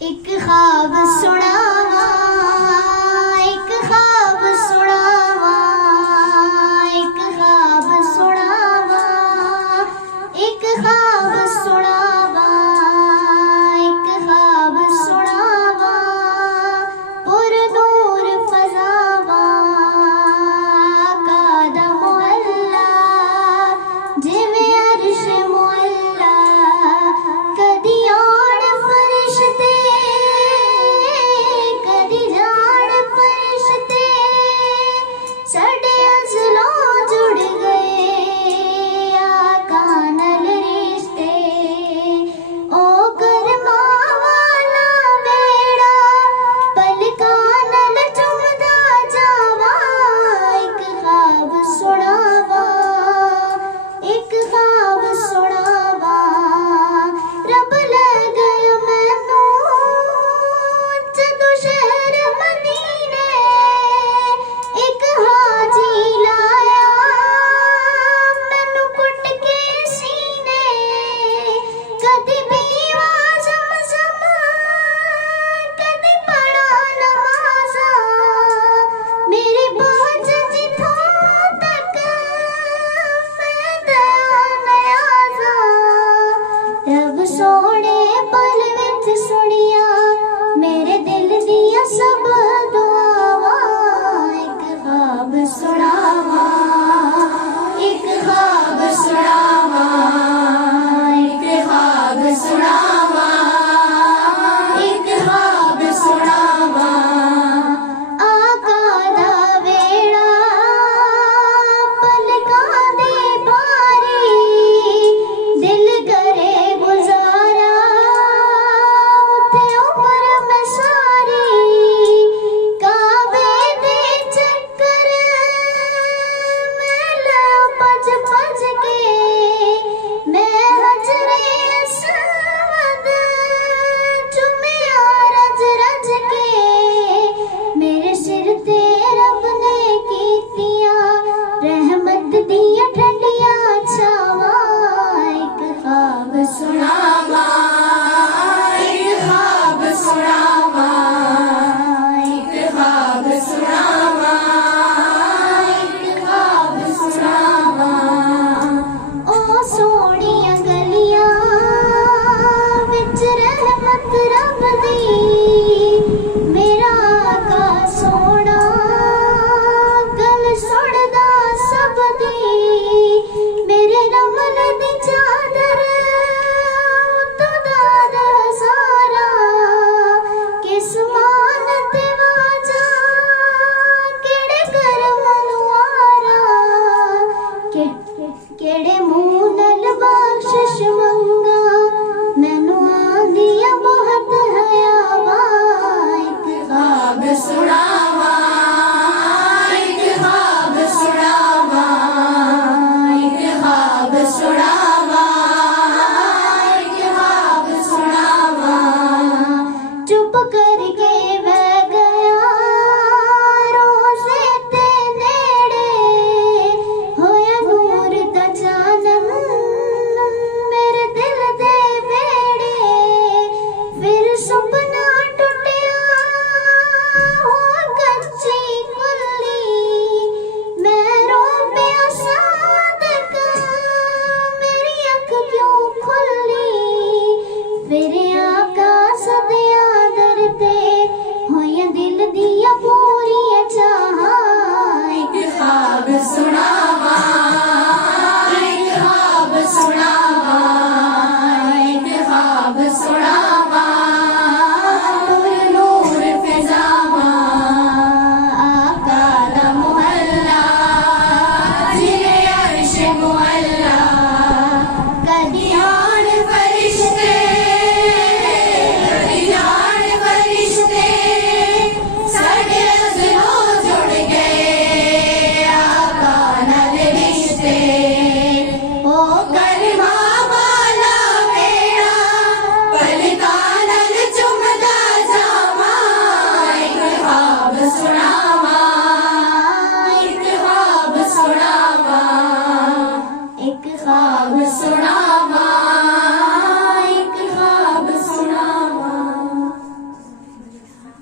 एक ख्वाब सुनावा, एक ख्वाब सुनावा, एक ख्वाब सुनावा, एक ख्वाब सुनावा, एक ख्वाब सुनावा, पुरनूर फजावा कादा मोहल्ला जिवे अर्श मोहल्ला कदी आड़ फरिश्ते कदी जाड़ फरिश्ते साडे अज़लों जुड़ गए आका नाल रिश्ते ओ करमां वाला बेड़ा पलकां नाल चुमदा जावा एक ख्वाब सुनावा, एक ख्वाब सुनावा रब ले गया मैनू जदों शहर मदीने एक हाजी लाया मैनू कुट के सीने कदी पीवा ज़मज़म कदी पढ़ा नमाज़ा मेरी पहुंच जिथों तक मैं दया नयाज़ा रब सोने पल विच सुनिया मेरे दिल दिया सब दुआवां एक ख्वाब सुनावा, एक ख्वाब सुनावा, एक ख्वाब सुनावा, एक ख्वाब सुनावा आका दा वेड़ा पलकां दे भारी दिल करे गुजारा उत्थे उम्र मैं सारी काबे दे चक्कर मैं लां भज भज के मैं हजरे असवद चुमिया रज रज के मेरे सिर ते रब ने कीतियां रहमत दियां ठंडियां छावां एक ख्वाब सुनावा, एक ख्वाब सुनावा, एक ख्वाब सुनावा, एक ख्वाब सुनावा ओ सोहणियां गलियां विच रहमत रब दी मेरा आका सोहणा गल सुणदा सब दी मेरे रमन दी चादर उत्तों दाद हज़ारा किस्मान ते वाजा केड़े करम नवारा केड़े मुंह नाल बख्शिश मंगा मैनू आंदिया बहुत हयावा एक ख्वाब सुनावा, एक ख्वाब सुनावा, एक ख्वाब सुनावा, एक ख्वाब सुनावा चुप